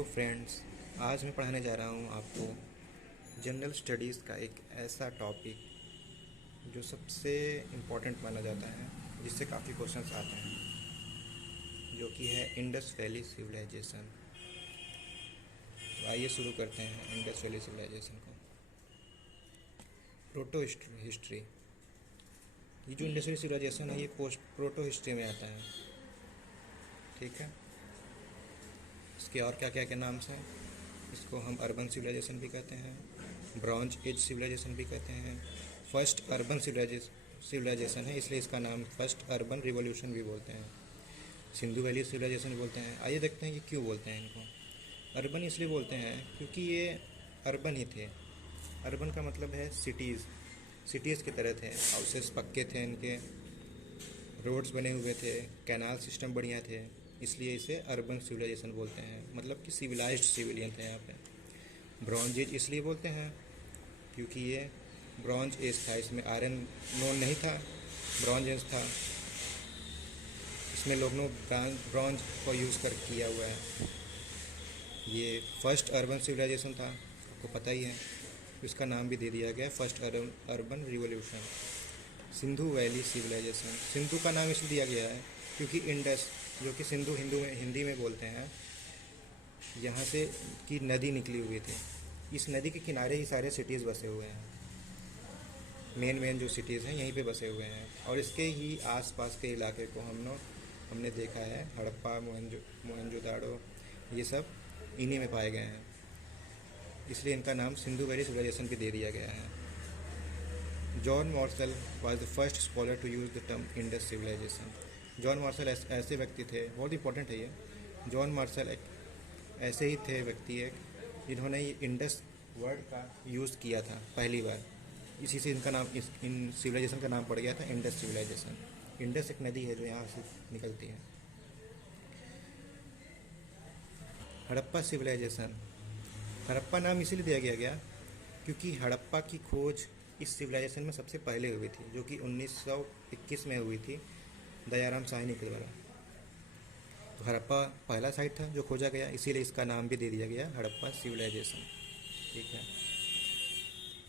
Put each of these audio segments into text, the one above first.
Hello friends. आज मैं पढ़ाने जा रहा हूँ आपको जनरल स्टडीज़ का एक ऐसा टॉपिक जो सबसे इम्पोर्टेंट माना जाता है, जिससे काफ़ी क्वेश्चंस आते हैं, जो कि है इंडस वैली सिविलाइजेशन। तो आइए शुरू करते हैं इंडस वैली सिविलाइजेशन को। Proto history. ये जो इंडस वैली सिविलाइजेशन है ये प्रोटो हिस्ट्री में आता है। ठीक है, इसके और क्या क्या के नाम हैं। इसको हम अर्बन सिविलाइजेशन भी कहते हैं, ब्रॉन्ज एज सिविलाइजेशन भी कहते हैं, फर्स्ट अर्बन सिविलाइजेशन है इसलिए इसका नाम फर्स्ट अर्बन रिवॉल्यूशन भी बोलते हैं, सिंधु वैली सिविलाइजेशन भी बोलते हैं। आइए देखते हैं कि क्यों बोलते हैं इनको। अर्बन इसलिए बोलते हैं क्योंकि ये अर्बन ही थे। अर्बन का मतलब है सिटीज़ की तरह थे, हाउसेस पक्के थे, इनके रोड्स बने हुए थे, कैनाल सिस्टम बढ़िया थे, इसलिए इसे अर्बन सिविलाइजेशन बोलते हैं। मतलब कि सिविलाइज्ड सिविलियन थे यहाँ पे। ब्रॉन्ज एज इसलिए बोलते हैं क्योंकि ये ब्रॉन्ज एज था, इसमें आयरन नोन नहीं था, ब्रॉन्ज एज था, इसमें लोग ब्रॉन्ज को यूज़ कर किया हुआ है। ये फर्स्ट अर्बन सिविलाइजेशन था, आपको पता ही है, इसका नाम भी दे दिया गया first urban revolution. Sindhu valley civilisation, Sindhu का नाम इसलिए दिया गया है क्योंकि इंडस, जो कि सिंधु हिंदी में बोलते हैं, यहाँ से की नदी निकली हुई थी। इस नदी के किनारे ही सारे सिटीज़ बसे हुए हैं, मेन जो सिटीज़ हैं यहीं पे बसे हुए हैं, और इसके ही आसपास के इलाके को हमने देखा है, हड़प्पा, मोहनजोदाड़ो, ये सब इन्हीं में पाए गए हैं, इसलिए इनका नाम सिंधु वैली सिविलाइजेशन भी दे दिया गया है। John Marshall was the first scholar to use the term Indus civilisation. John Marshall ऐसे व्यक्ति थे, बहुत इंपॉर्टेंट है ये। जॉन मार्शल एक ऐसे ही थे व्यक्ति एक जिन्होंने ये इंडस वर्ड का यूज़ किया था पहली बार, इसी से इनका नाम इन सिविलाइजेशन का नाम पड़ गया था इंडस सिविलाइजेशन। इंडस एक नदी है जो यहाँ से निकलती है। हड़प्पा सिविलाइजेशन, हड़प्पा नाम इसीलिए दिया गया क्योंकि हड़प्पा की खोज इस सिविलाइजेशन में सबसे पहले हुई थी, जो कि 1921 में हुई थी दयाराम साहनी के द्वारा। तो हड़प्पा पहला साइट था जो खोजा गया, इसीलिए इसका नाम भी दे दिया गया हड़प्पा सिविलाइजेशन। ठीक है,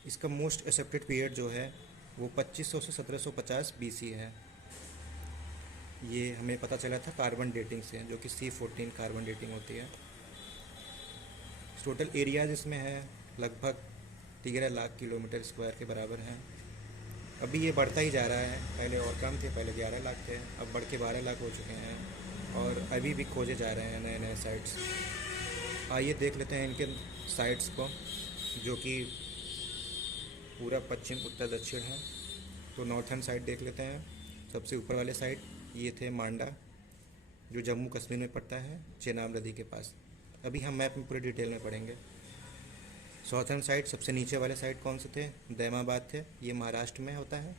इसका मोस्ट एक्सेप्टेड पीरियड जो है वो 2500 से 1750 BC है। ये हमें पता चला था कार्बन डेटिंग से, जो कि C14 कार्बन डेटिंग होती है। टोटल एरियाज इसमें है लगभग 13 लाख किलोमीटर स्क्वायर के बराबर है। अभी ये बढ़ता ही जा रहा है, पहले और कम थे, पहले 11 लाख थे, अब बढ़ के 12 लाख हो चुके हैं, और अभी भी खोजे जा रहे हैं नए साइट्स। आइए देख लेते हैं इनके साइट्स को, जो कि पूरा पश्चिम उत्तर दक्षिण है। तो नॉर्थर्न साइड देख लेते हैं। सबसे ऊपर वाले साइड ये थे मांडा, जो जम्मू कश्मीर में पड़ता है, चेनाब नदी के पास। अभी हम मैप में पूरे डिटेल में पढ़ेंगे। साउथर्न साइड सबसे नीचे वाले साइड कौन से थे? दैमाबाद थे, ये महाराष्ट्र में होता है,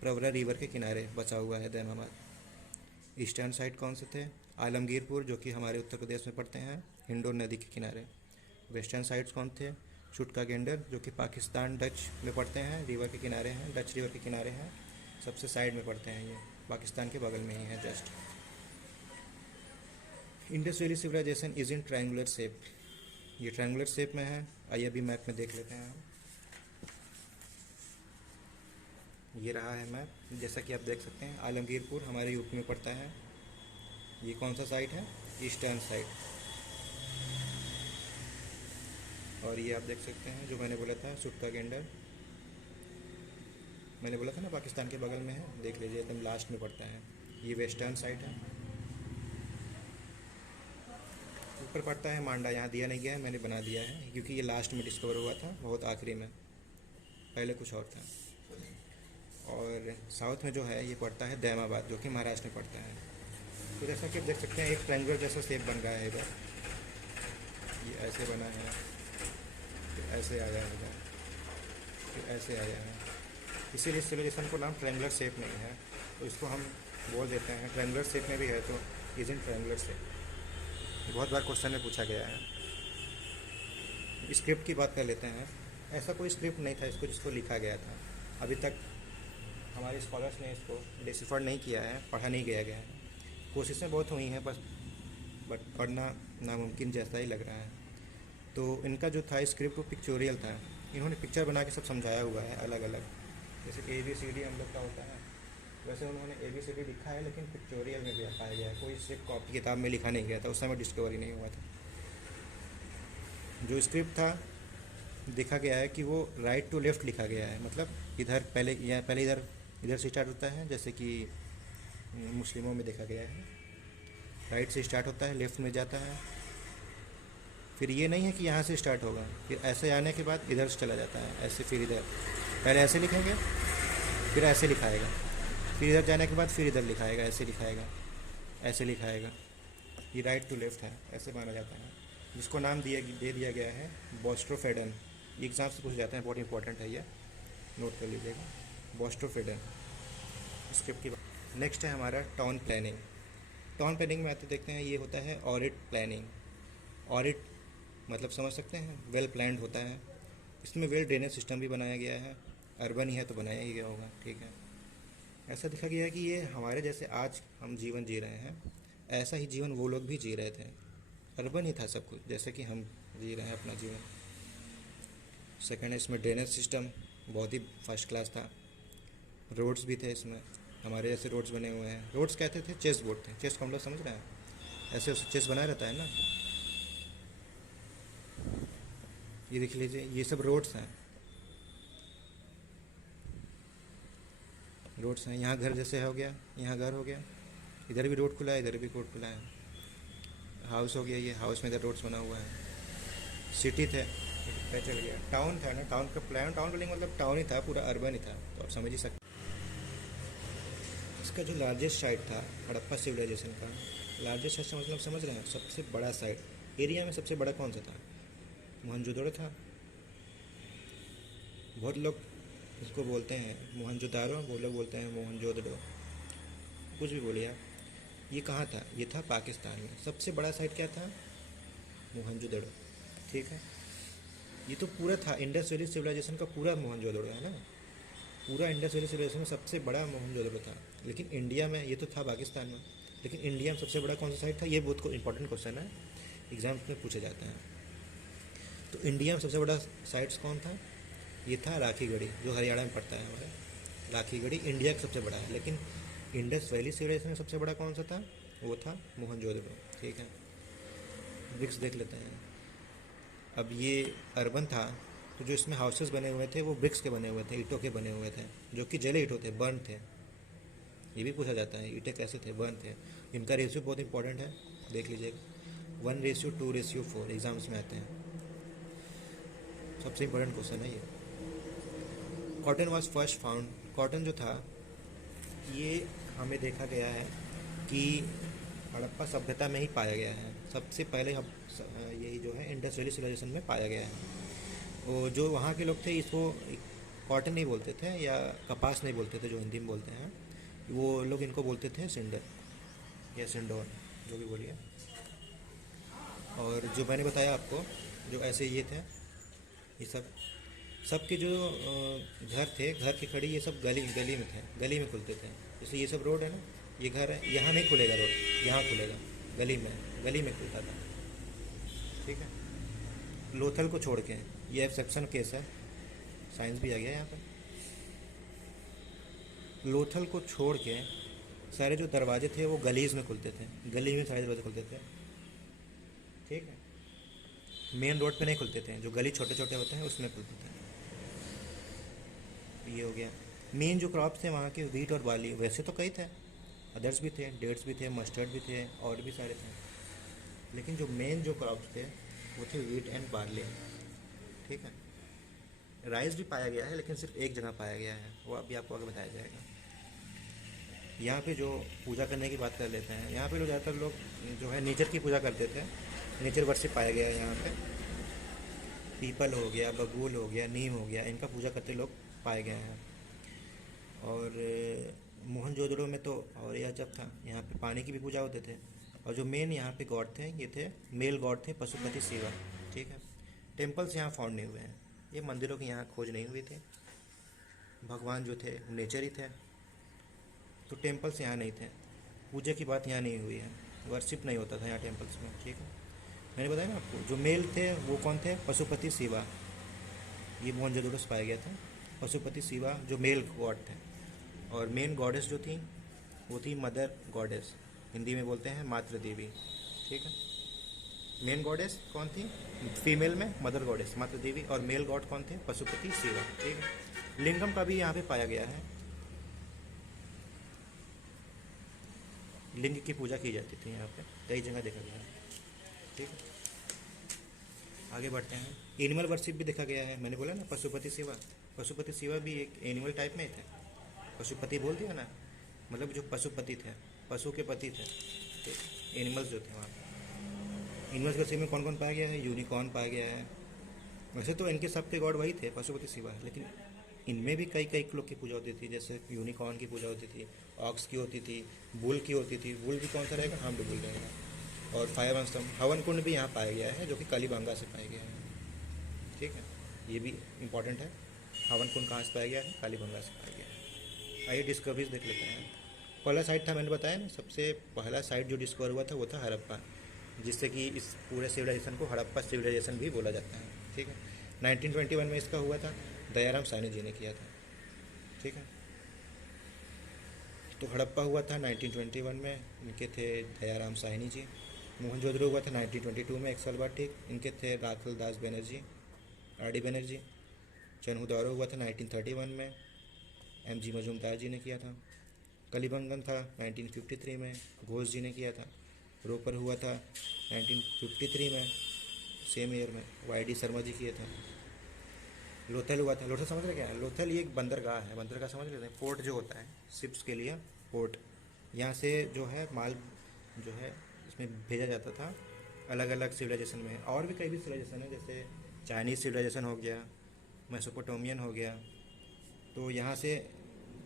प्रवरा रिवर के किनारे बचा हुआ है दैमाबाद। ईस्टर्न साइड कौन से थे? आलमगीरपुर, जो कि हमारे उत्तर प्रदेश में पड़ते हैं, हिंडोन नदी के किनारे। वेस्टर्न साइड्स कौन थे? शुटका गेंडर, जो कि पाकिस्तान डच में पड़ते हैं, रिवर के किनारे हैं, डच रिवर के किनारे हैं, सबसे साइड में पड़ते हैं, ये पाकिस्तान के बगल में ही है just. Indus valley civilisation is in triangular shape, ये ट्रायंगुलर शेप में है। आइए अभी मैप में देख लेते हैं। ये रहा है मैप, जैसा कि आप देख सकते हैं, आलमगीरपुर हमारे यूपी में पड़ता है। ये कौन सा साइड है? Eastern side. और ये आप देख सकते हैं जो मैंने बोला था सुटका गेंडर, मैंने बोला था ना पाकिस्तान के बगल में है, देख लीजिए एकदम लास्ट में पड़ता है। ये वेस्टर्न साइड है। ऊपर पड़ता है मांडा, यहाँ दिया नहीं गया है, मैंने बना दिया है क्योंकि ये लास्ट में डिस्कवर हुआ था, बहुत आखिरी में, पहले कुछ और था। और साउथ में जो है ये पड़ता है दैमाबाद, जो कि महाराष्ट्र में पड़ता है। तो जैसा कि आप देख सकते हैं एक ट्रायंगल जैसा शेप बन रहा है इधर, ये ऐसे बना है, फिर ऐसे आया है इधर, फिर ऐसे आया है, इसीलिए इस सिविलाइजेशन को नाम ट्रायंगुलर शेप नहीं है, तो इसको हम बोल देते हैं ट्रायंगुलर शेप में भी है तो इज इन ट्रायंगुलर शेप। बहुत बार क्वेश्चन में पूछा गया है। स्क्रिप्ट की बात कर लेते हैं। ऐसा कोई स्क्रिप्ट नहीं था इसको जिसको लिखा गया था, अभी तक हमारे स्कॉलर्स ने इसको डिसिफर नहीं किया है, पढ़ा नहीं गया है। कोशिशें बहुत हुई हैं बट पढ़ना नामुमकिन जैसा ही लग रहा है। तो इनका जो था स्क्रिप्ट वो पिक्चोरियल था, इन्होंने पिक्चर बना के सब समझाया हुआ है अलग अलग, जैसे ABCD हम लोग का होता है वैसे उन्होंने ABCD लिखा है, लेकिन पिक्चोरियल में भी पाया गया है, कोई सिर्फ कॉपी किताब में लिखा नहीं गया था, उस समय डिस्कवरी नहीं हुआ था। जो स्क्रिप्ट था देखा गया है कि वो राइट टू लेफ़्ट लिखा गया है, मतलब इधर पहले या पहले इधर इधर से स्टार्ट होता है, जैसे कि मुस्लिमों में देखा गया है राइट से स्टार्ट होता है लेफ़्ट में जाता है, फिर ये नहीं है कि यहाँ से स्टार्ट होगा, फिर ऐसे आने के बाद इधर से चला जाता है ऐसे, फिर इधर पहले ऐसे लिखेंगे फिर ऐसे लिखाएगा, फिर इधर जाने के बाद फिर इधर लिखाएगा ऐसे लिखाएगा, ऐसे लिखाएगा। ये राइट टू लेफ़्ट है, ऐसे माना जाता है, जिसको नाम दे दिया गया है बॉस्ट्रोफेडन। ये एग्ज़ाम से पूछ जाता है, बहुत इंपॉर्टेंट है, ये नोट कर लीजिएगा, बॉस्ट्रोफेडन। स्क्रिप्ट की बात नेक्स्ट है हमारा टाउन प्लानिंग। टाउन प्लानिंग में आते देखते हैं, ये होता है ऑडिट प्लानिंग। ऑडिट मतलब समझ सकते हैं, वेल प्लान्ड होता है, इसमें वेल ड्रेनेज सिस्टम भी बनाया गया है, अर्बन ही है तो बनाया ही गया होगा, ठीक है। ऐसा देखा गया है कि ये हमारे जैसे आज हम जीवन जी रहे हैं, ऐसा ही जीवन वो लोग भी जी रहे थे, अर्बन ही था सब कुछ जैसे कि हम जी रहे हैं अपना जीवन। सेकंड है इसमें ड्रेनेज सिस्टम बहुत ही फर्स्ट क्लास था, रोड्स भी थे इसमें, हमारे जैसे रोड्स बने हुए हैं। रोड्स कहते थे चेस बोर्ड थे, चेस को हम लोग समझ रहे हैं, ऐसे चेस बनाया रहता है ना, ये देख लीजिए, ये सब रोड्स हैं, रोड्स हैं। यहाँ घर जैसे हो गया, यहाँ घर हो गया, इधर भी रोड खुला है, इधर भी रोड खुला है, हाउस हो गया, ये हाउस में इधर रोड्स बना हुआ है। सिटी थे, पता चल गया। टाउन था ना, टाउन का प्लान, टाउन प्लानिंग मतलब टाउन ही था, पूरा अर्बन ही था, तो आप समझ ही सकते। इसका जो लार्जेस्ट साइट था हड़प्पा सिविलाइजेशन का, लार्जेस्ट साइट का मतलब समझ रहे हैं, सबसे बड़ा साइट एरिया में सबसे बड़ा कौन सा था? मोहनजोदड़ो था। बहुत लोग इसको बोलते हैं मोहनजोदारो, वो लोग बोलते हैं मोहनजोदड़ो, कुछ भी बोलिए आप। ये कहाँ था? ये था पाकिस्तान में। सबसे बड़ा साइट क्या था? मोहनजोदड़ो, ठीक है। ये तो पूरा था इंडस वैली सिविलाइजेशन का, पूरा मोहनजोदड़ो है ना, पूरा इंडस वैली सिविलाइजेशन में सबसे बड़ा मोहनजोदड़ो था। लेकिन इंडिया में, ये तो था पाकिस्तान में, लेकिन इंडिया में सबसे बड़ा कौन सा साइट था? ये बहुत इंपॉर्टेंट क्वेश्चन है, एग्जाम्स में पूछे जाते हैं। तो इंडिया में सबसे बड़ा साइट्स कौन था? ये था राखीगढ़ी, जो हरियाणा में पड़ता है हमारे। राखीगढ़ी इंडिया का सबसे बड़ा है, लेकिन इंडस वैली सिविलाइजेशन में सबसे बड़ा कौन सा था? वो था मोहनजोदड़ो, ठीक है। ब्रिक्स देख लेते हैं। अब ये अर्बन था, तो जो इसमें हाउसेस बने हुए थे वो ब्रिक्स के बने हुए थे, ईंटों के बने हुए थे, जो कि जले ईंटों थे, बर्न थे। ये भी पूछा जाता है ईंटें कैसे थे, बर्न थे। इनका रेशियो बहुत इंपॉर्टेंट है, देख लीजिएगा, 1:2:4 एग्जाम्स में आते हैं, सबसे इंपॉर्टेंट क्वेश्चन है ये। Cotton was first found. Cotton जो था, ये हमें देखा गया है कि हड़प्पा सभ्यता में ही पाया गया है, सबसे पहले यही जो है इंडस वैली सिविलाइजेशन में पाया गया है। वो जो वहाँ के लोग थे, इसको कॉटन नहीं बोलते थे या कपास नहीं बोलते थे, जो हिंदी में बोलते हैं, वो लोग इनको बोलते थे सिंडर या सिंडोन, जो भी बोलिए। और जो मैंने बताया आपको, जो ऐसे ये थे, ये सब के जो घर थे, घर की खड़ी, ये सब गली गली में थे, गली में खुलते थे। जैसे ये सब रोड है ना, ये घर है, यहाँ नहीं खुलेगा रोड, यहाँ खुलेगा, गली में खुलता था, ठीक है। लोथल को छोड़ के, ये एक्सेप्शन केस है, साइंस भी आ गया यहाँ पर। लोथल को छोड़ के सारे जो दरवाजे थे वो गलीज में खुलते थे, गली में सारे दरवाजे खुलते थे, ठीक है। मेन रोड पे नहीं खुलते थे, जो गली छोटे छोटे होते हैं उसमें खुलते थे। ये हो गया। मेन जो क्रॉप्स थे वहाँ के, वीट और बार्ली, वैसे तो कई थे, अदर्स भी थे, डेट्स भी थे, मस्टर्ड भी थे, और भी सारे थे, लेकिन जो मेन जो क्रॉप्स थे वो थे वीट एंड बार्ली, ठीक है। राइस भी पाया गया है, लेकिन सिर्फ एक जगह पाया गया है, वो अभी आपको आगे बताया जाएगा। यहाँ पे जो पूजा करने की बात कर लेते हैं, यहाँ पे लोग ज़्यादातर लोग जो है नेचर की पूजा करते थे, नेचर वर्शिप पाया गया है यहाँ पे। पीपल हो गया, बबूल हो गया, नीम हो गया, इनका पूजा करते लोग पाए गए हैं। और मोहनजोदड़ो में तो और यह जब था, यहाँ पे पानी की भी पूजा होते थे। और जो मेन यहाँ पे गॉड थे, ये थे मेल गॉड थे, पशुपति शिवा, ठीक है। टेम्पल्स यहाँ फाउंड नहीं हुए हैं, ये मंदिरों की यहाँ खोज नहीं हुई थी। भगवान जो थे नेचर ही थे, तो टेम्पल्स यहाँ नहीं थे, पूजा की बात यहाँ नहीं हुई है, वर्शिप नहीं होता था यहाँ टेम्पल्स में, ठीक है। मैंने बताया ना आपको, जो मेल थे वो कौन थे, पशुपति शिवा, ये मोहनजोदड़ो से पाया गया था। पशुपति शिवा जो मेल गॉड थे, और मेन गॉडेस जो थी वो थी मदर गॉडेस, हिंदी में बोलते हैं मातृ देवी। ठीक है, मेन गॉडेस कौन थी, फीमेल में मदर गॉडेस मातृ देवी, और मेल गॉड कौन थे, पशुपति शिवा। ठीक है, लिंगम का भी यहाँ पे पाया गया है, लिंग की पूजा की जाती थी यहाँ पे, कई जगह देखा गया है। ठीक है, आगे बढ़ते हैं। एनिमल वर्शिप भी देखा गया है, मैंने बोला ना पशुपति शिवा, पशुपति शिवा भी एक एनिमल टाइप में ही थे। पशुपति बोल दिया ना, मतलब जो पशुपति थे, पशु के पति थे, ठीक, एनिमल्स जो थे वहाँ पे। एनिमल्स वर्शिप में कौन कौन पाया गया है, यूनिकॉर्न पाया गया है। वैसे तो इनके सबके गॉड वही थे, पशुपति शिवा, लेकिन इनमें भी कई कई लोग की पूजा होती थी, जैसे यूनिकॉर्न की पूजा होती थी, ऑक्स की होती थी, बुल की होती थी। बुल भी कौन सा रहेगा, हम भी भूल रहेगा। और फायर वंशम हवन कुंड भी यहाँ पाया गया है, जो कि कालीबंगा से पाया गया है। ठीक है, ये भी इम्पॉर्टेंट है। हवन कुंड कहाँ से पाया गया है, कालीबंगा से पाया गया है। आइए डिस्कवरीज देख लेते हैं। पहला साइट था, मैंने बताया ना, सबसे पहला साइट जो डिस्कवर हुआ था वो था हड़प्पा, जिससे कि इस पूरे सिविलाइजेशन को हड़प्पा सिविलाइजेशन भी बोला जाता है। ठीक है, 1921 में इसका हुआ था, दयाराम साहनी जी ने किया था। ठीक है, तो हड़प्पा हुआ था 1921 में, इनके थे दयाराम साहनी जी। मोहनजोदड़ो हुआ था 1922 में, एक साल बाद। ठीक, इनके थे राखल दास बनर्जी, आर डी बनर्जी। चन्हुदौरो हुआ था 1931 में, एम जी मजूमदार जी ने किया था। कलीबंगन था 1953 में, घोष जी ने किया था। रोपर हुआ था 1953 में, सेम ईयर में वाई डी शर्मा जी किया था। लोथल हुआ था, लोथल समझ रहे क्या है, लोथल ये एक बंदरगाह है, बंदरगाह समझ लेते हैं, पोर्ट जो होता है शिप्स के लिए, पोर्ट। यहाँ से जो है माल जो है इसमें भेजा जाता था अलग अलग सिविलाइजेशन में। और भी कई भी सिविलाइजेशन है, जैसे चाइनीज़ सिविलाइजेशन हो गया, मेसोपोटामियन हो गया। तो यहाँ से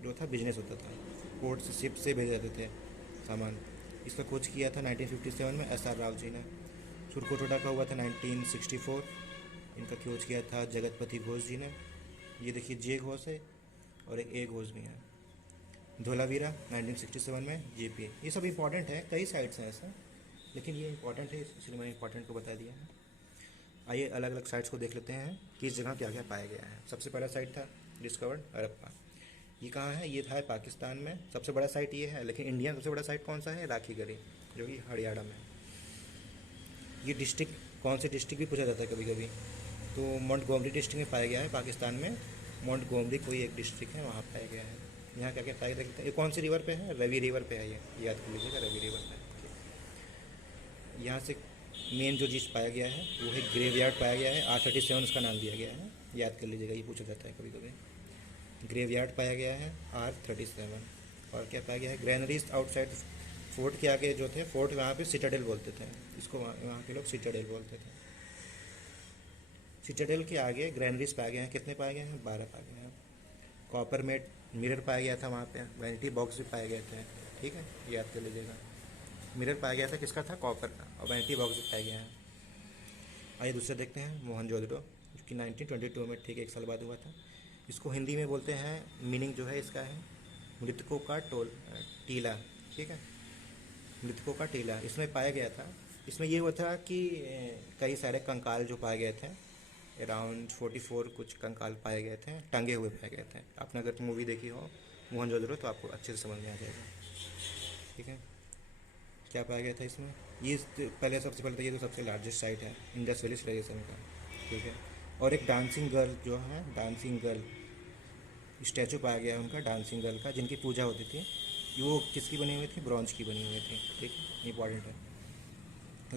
जो था बिजनेस होता था, पोर्ट से शिप से भेजे जाते थे सामान। इसका खोज किया था 1957 में एस आर राव जी ने। सुरकोटोडा का हुआ था 1964, इनका खोज किया था जगतपति घोष जी ने। ये देखिए जे घोष है और एक ए घोष भी है। धोलावीरा 1967 में जेपी। ये सब इंपॉर्टेंट है, कई साइट्स हैं ऐसे, लेकिन ये इंपॉर्टेंट है इसलिए मैंने इंपॉर्टेंट को बता दिया है। आइए अलग अलग साइट्स को देख लेते हैं कि इस जगह क्या क्या पाया गया है। सबसे पहला साइट था डिस्कवर्ड हड़प्पा। ये कहाँ है, ये था पाकिस्तान में, सबसे बड़ा साइट ये है। लेकिन इंडिया में सबसे बड़ा साइट कौन सा है, राखी गढ़ी, जो कि हरियाणा में। ये डिस्ट्रिक्ट कौन से डिस्ट्रिक्ट भी पूछा जाता है कभी कभी, तो मोंटगोमरी डिस्ट्रिक्ट में पाया गया है पाकिस्तान में। मोंटगोमरी कोई एक डिस्ट्रिक्ट है, वहाँ पाया गया है। यहाँ क्या क्या पाया गया है, ये कौन सी रिवर पे है, रवि रिवर पे है, ये याद कर लीजिएगा, रवि रिवर पे है। यहाँ से मेन जो चीज़ पाया गया है वो है ग्रेवयार्ड पाया गया है, R37 उसका नाम दिया गया है, याद कर लीजिएगा, ये पूछा जाता है कभी कभी। ग्रेवयार्ड पाया गया है R37। और क्या पाया गया है, ग्रैनरीज आउटसाइड फोर्ट के आगे जो थे, फोर्ट वहाँ पे सिटाडेल बोलते थे इसको, वहाँ के लोग सिटाडेल बोलते थे। सिटाडेल के आगे ग्रैनरीज पाए गए हैं, कितने पाए गए हैं, 12 पाए गए हैं। कॉपर मेड मिरर पाया गया था वहाँ पे, वैनिटी बॉक्स भी पाए गए थे। ठीक है, याद कर लीजिएगा। मिरर पाया गया था किसका था, कॉपर का, और वैनिटी बॉक्स भी पाया गया है। आइए दूसरा देखते हैं, मोहनजोदड़ो, जो कि 1922 में, ठीक एक साल बाद हुआ था। इसको हिंदी में बोलते हैं, मीनिंग जो है इसका है मृतकों का टीला। ठीक है, मृतकों का टीला इसमें पाया गया था। इसमें ये हुआ था कि कई सारे कंकाल जो पाए गए थे, अराउंड 44 कुछ कंकाल पाए गए थे, टंगे हुए पाए गए थे। आपने अगर मूवी देखी हो मोहनजोदड़ो तो आपको अच्छे से समझ में आ जाएगा। ठीक है, क्या पाया गया था इसमें, ये पहले सबसे पहले तो ये तो सबसे लार्जेस्ट साइट है इंडस वैली सिविलाइजेशन का। ठीक है, और एक डांसिंग गर्ल जो है, डांसिंग गर्ल स्टैचू पाया गया है उनका, डांसिंग गर्ल का, जिनकी पूजा होती थी। वो किसकी बनी हुई थी, ब्रॉन्ज की बनी हुई थी। ठीक है, इंपॉर्टेंट है।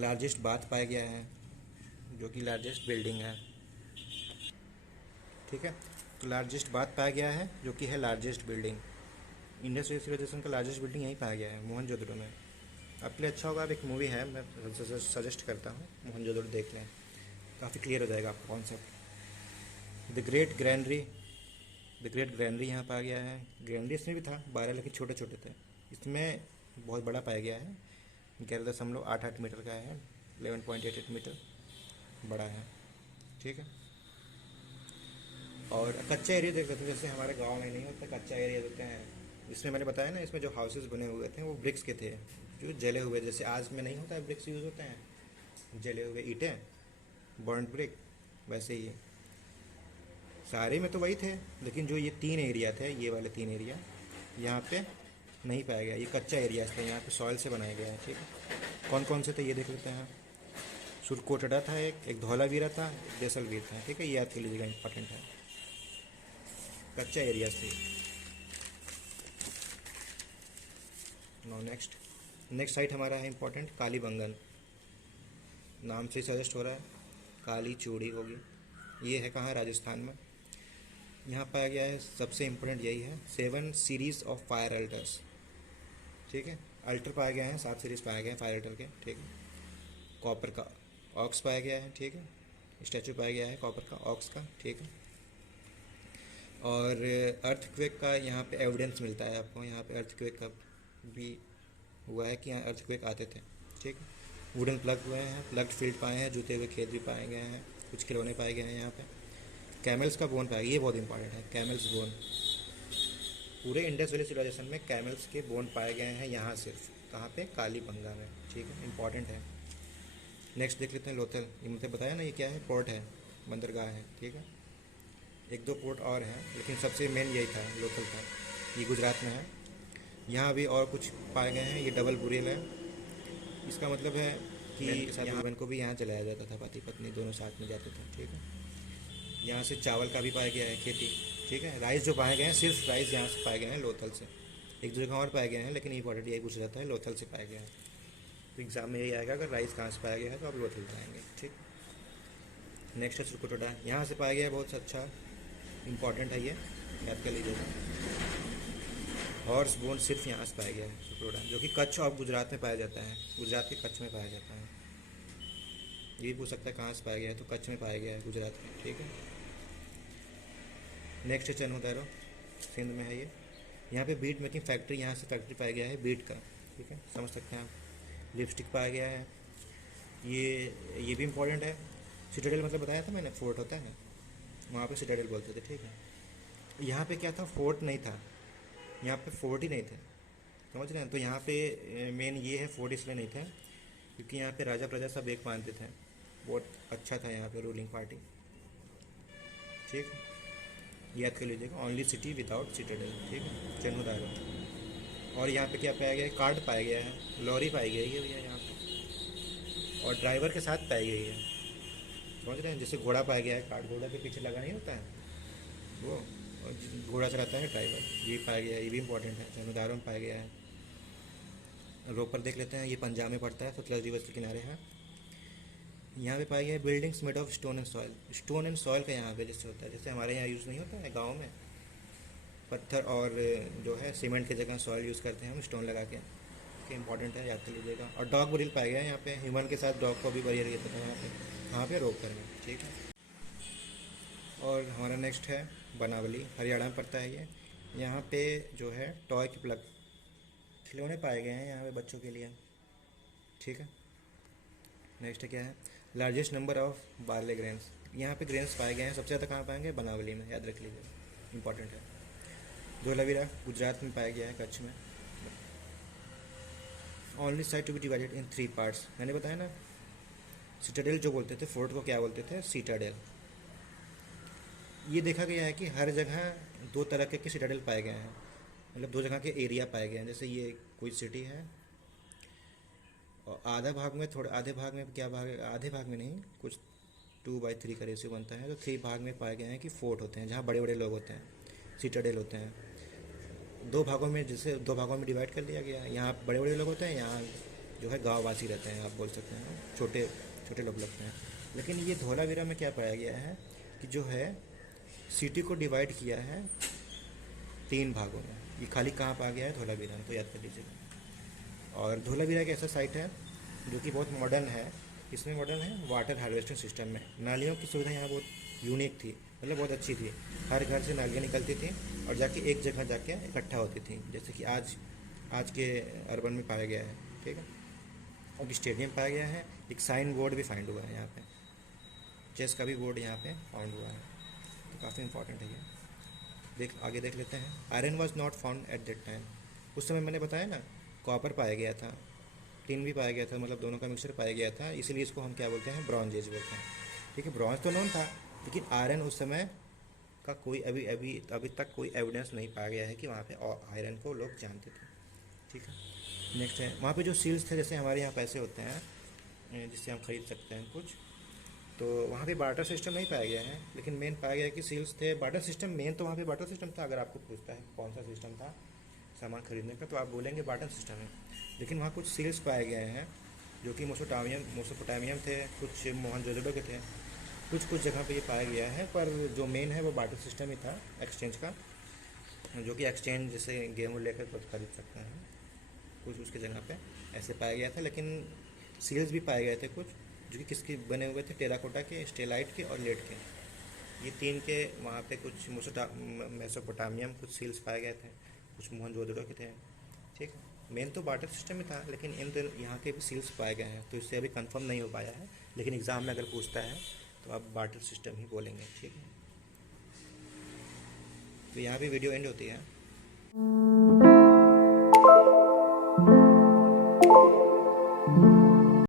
लार्जेस्ट बाथ पाया गया है, जो कि लार्जेस्ट बिल्डिंग है। ठीक है, तो लार्जेस्ट बाथ पाया गया है, जो कि है largest building. Indus valley civilisation का लार्जेस्ट बिल्डिंग यहीं पाया गया है, मोहनजोदड़ो में। आपके लिए अच्छा होगा, अब एक मूवी है, मैं सजेस्ट करता हूँ, मोहनजोदड़ो देख लें, काफ़ी क्लियर हो जाएगा आपका कॉन्सेप्ट। द ग्रेट ग्रैनरी यहाँ पाया गया है। ग्रैनरी इसमें भी था 12, लेकिन छोटे छोटे थे। इसमें बहुत बड़ा पाया गया है, 11.88 मीटर का है, 11.88 मीटर बड़ा है। ठीक है, और कच्चा एरिया देख लेते हैं, जैसे हमारे गांव में नहीं होता कच्चा एरिया देते हैं, जिसमें मैंने बताया ना, इसमें जो हाउसेस बने हुए थे वो ब्रिक्स के थे, जो जले हुए, जैसे आज में नहीं होता है ब्रिक्स यूज़ होते हैं, जले हुए ईंटें, बर्न्ड ब्रिक, वैसे ही सारे में तो वही थे, लेकिन जो ये 3 एरिया थे, ये वाले 3 एरिया यहाँ पे नहीं पाया गया। ये कच्चा एरिया था, यहाँ पे सॉइल से बनाया गया है। ठीक है, कौन कौन से थे ये देख लेते हैं। सुरकोटड़ा था, एक धौलावीरा था, एक जैसलवीर था। ठीक है, ये याद कर लीजिएगा, इंपॉर्टेंट है। कच्चा एरिया थे। नो नेक्स्ट साइट हमारा है इंपॉर्टेंट, कालीबंगन। नाम से सजेस्ट हो रहा है, काली चूड़ी होगी। ये है कहाँ, राजस्थान में। यहाँ पाया गया है, सबसे इम्पोर्टेंट यही है, 7 सीरीज ऑफ फायर अल्टर्स। ठीक है, अल्टर पाए गए हैं, 7 सीरीज पाए गए हैं फायर अल्टर के। ठीक है, कॉपर का ऑक्स पाया गया है। ठीक है, स्टैचू पाया गया है कॉपर का, ऑक्स का। ठीक है, और अर्थक्वेक का यहाँ पे एविडेंस मिलता है आपको। यहाँ पे अर्थक्वेक का भी हुआ है कि यहाँ अर्थक्वेक आते थे। ठीक है, वुडन प्लग हुए हैं, प्लग फील्ड पाए हैं, जूते हुए खेत भी पाए गए हैं, कुछ खिलौने पाए गए हैं यहाँ पे। कैमल्स का बोन पाया गया, ये बहुत इंपॉर्टेंट है, कैमल्स बोन। पूरे इंडस वैली सिविलाइजेशन में कैमल्स के बोन पाए गए हैं यहाँ सिर्फ, कहाँ पे, कालीबंगा में। ठीक है, इंपॉर्टेंट है। नेक्स्ट देख लेते हैं लोथल। ये मुझे बताया ना, ये क्या है, पोर्ट है, बंदरगाह है। ठीक है, 1-2 पोर्ट और हैं, लेकिन सबसे मेन यही था, लोथल था। ये गुजरात में है। यहाँ भी और कुछ पाए गए हैं। ये डबल बुरियल है, इसका मतलब है कि यहाँ को भी यहाँ जलाया जाता था, पति पत्नी दोनों साथ में जाते थे। ठीक है, यहाँ से चावल का भी पाया गया है खेती। ठीक है, राइस जो पाए गए हैं, सिर्फ राइस यहाँ से पाए गए हैं लोथल से। एक दो जगह और पाए गए हैं, लेकिन इंपॉर्टेंट यही पूछ जाता है, लोथल से पाया गया है। तो एग्जाम में यही आएगा, अगर राइस कहाँ से पाया गया है तो आप लोथल पाएंगे। ठीक, नेक्स्ट है सुरकोटड़ा, यहाँ से पाया गया है, बहुत अच्छा इंपॉर्टेंट है, ये याद कर लीजिएगा। हॉर्स बोन सिर्फ यहाँ से पाया गया है सुरकोटड़ा, जो कि कच्छ और गुजरात में पाया जाता है। गुजरात के कच्छ में पाया जाता है। ये भी पूछ सकता है कहाँ से पाया गया है, तो कच्छ में पाया गया है, गुजरात में। ठीक है, नेक्स्ट है चनोदारो, सिंध में है ये। यहाँ पे बीट मेकिंग फैक्ट्री, यहाँ से फैक्ट्री पाया गया है बीट का। ठीक है, समझ सकते हैं आप। लिपस्टिक पाया गया है। ये भी इम्पोर्टेंट है। सिटाडेल मतलब बताया था मैंने, फोर्ट होता है, वहाँ पे सिटाडेल बोलते थे। ठीक है, यहाँ पे क्या था, फोर्ट नहीं था, यहाँ पे फोर्ट ही नहीं थे, समझ रहे हैं। तो यहाँ पे मेन ये है, फोर्ट इसलिए नहीं था क्योंकि यहाँ पे राजा प्रजा सब एक मानते थे। बहुत अच्छा था यहाँ पे रूलिंग पार्टी। ठीक, याद कर लीजिएगा, ओनली सिटी विदाउट सिटाडेल। ठीक है, चनोदारो। और यहाँ पे क्या पाया गया है, कार्ड पाया गया है, लॉरी पाई गई है भैया यहाँ पे, और ड्राइवर के साथ पाई गई है, समझ रहे हैं। जैसे घोड़ा पाया गया है, कार्ड घोड़ा के पीछे लगा नहीं होता है वो, और घोड़ा चलाता है ड्राइवर, ये पाया गया है। ये भी इंपॉर्टेंट है, चनोदारो में पाया गया है। रोपर देख लेते हैं, ये पंजाब में पड़ता है, सतलज रिवर के किनारे है। यहाँ पे पाया गया है buildings made of stone and soil. Stone and soil का यहाँ पे जैसे होता है, जैसे हमारे यहाँ यूज़ नहीं होता है गाँव में, पत्थर और जो है सीमेंट की जगह सॉयल यूज़ करते हैं हम, स्टोन लगा के। इंपॉर्टेंट है, याद कर लीजिएगा। और डॉग बुरिल पाया गया है यहाँ पे, ह्यूमन के साथ डॉग को भी बरियर किया था यहाँ पे रोक करना। ठीक है, और हमारा नेक्स्ट है बनावली, हरियाणा में पड़ता है ये। यहाँ पे जो है टॉय की प्लग, खिलौने पाए गए हैं यहाँ पे बच्चों के लिए। ठीक है, नेक्स्ट क्या है, largest number of barley grains. यहाँ पे ग्रेन्स पाए गए हैं, सबसे ज़्यादा कहाँ पाएंगे, बनावली में, याद रख लीजिए, इंपॉर्टेंट है। धोलावीरा गुजरात में पाया गया है, कच्छ में। Only site to be divided in 3 parts, मैंने बताया ना। सिटाडेल जो बोलते थे, फोर्ट को क्या बोलते थे, सिटाडेल। ये देखा गया है कि हर जगह 2 तरह के सिटाडेल पाए गए हैं, मतलब 2 जगह के एरिया पाए गए हैं। जैसे ये कोई सिटी है, और आधा भाग में, थोड़ा आधे भाग में क्या भाग है, आधे भाग में नहीं, कुछ 2/3 का रेशियो बनता है, तो 3 भाग में पाए गए हैं कि फोर्ट होते हैं, जहाँ बड़े बड़े लोग होते हैं, सिटाडेल होते हैं। 2 भागों में, जैसे 2 भागों में डिवाइड कर दिया गया है। यहाँ बड़े बड़े लोग होते हैं, यहाँ जो है गाँववासी रहते हैं, आप बोल सकते हैं, छोटे छोटे लोग लगते हैं। लेकिन ये धोलावीरा में क्या पाया गया है कि जो है सिटी को डिवाइड किया है 3 भागों में। ये खाली कहाँ पाया गया है, धोलावीरा में, तो याद कर लीजिएगा। और धोलावीरा एक ऐसा साइट है जो कि बहुत मॉडर्न है। इसमें मॉडर्न है वाटर हार्वेस्टिंग सिस्टम में, नालियों की सुविधा यहाँ बहुत यूनिक थी, मतलब बहुत अच्छी थी। हर घर से नालियाँ निकलती थी और जाके एक जगह जाके इकट्ठा होती थी, जैसे कि आज के अर्बन में पाया गया है। ठीक है, और स्टेडियम पाया गया है, एक साइन बोर्ड भी फाइंड हुआ है यहाँ पे, चेस का भी बोर्ड यहाँ पे फाउंड हुआ है, तो काफ़ी इंपॉर्टेंट है ये। आगे देख लेते हैं। Iron was not found at that time, उस समय मैंने बताया ना, कॉपर पाया गया था, टिन भी पाया गया था, मतलब दोनों का मिक्सचर पाया गया था, इसीलिए इसको हम क्या बोलते हैं, ब्रॉन्ज एज बोलते हैं। ठीक है, ब्रॉन्ज तो नोन था, लेकिन आयरन उस समय का कोई अभी तक कोई एविडेंस नहीं पाया गया है कि वहाँ पे आयरन को लोग जानते थे। ठीक है, नेक्स्ट है वहाँ पे जो सील्स थे, जैसे हमारे यहाँ पैसे होते हैं जिससे हम खरीद सकते हैं कुछ, तो वहाँ पे बार्टर सिस्टम नहीं पाया गया है, लेकिन मेन पाया गया है कि सील्स थे। बार्टर सिस्टम मेन तो वहाँ पे बार्टर सिस्टम था। अगर आपको पूछता है कौन सा सिस्टम था सामान खरीदने का, तो आप बोलेंगे बार्टर सिस्टम है। लेकिन वहाँ कुछ सील्स पाए गए हैं जो कि मोसोपोटामियम थे, कुछ मोहनजोदड़ो के थे, कुछ जगह पे ये पाया गया है, पर जो मेन है वो बार्टर सिस्टम ही था एक्सचेंज का, जो कि एक्सचेंज जैसे गेम लेकर कुछ खरीद सकते हैं, कुछ उसके जगह पे ऐसे पाया गया था। लेकिन सील्स भी पाए गए थे कुछ, जो कि किसके बने हुए थे, टेराकोटा के, स्टेलाइट के और लेड के। ये तीन के वहाँ पे कुछ मेसोपोटामियम कुछ सील्स पाए गए थे, कुछ मोहनजोदड़ो के थे। ठीक, मेन तो बार्टर सिस्टम में था, लेकिन इन यहाँ के भी सील्स पाए गए हैं, तो इससे अभी कंफर्म नहीं हो पाया है, लेकिन एग्ज़ाम में अगर पूछता है तो आप बार्टर सिस्टम ही बोलेंगे। ठीक है, तो यहाँ भी वीडियो एंड होती है।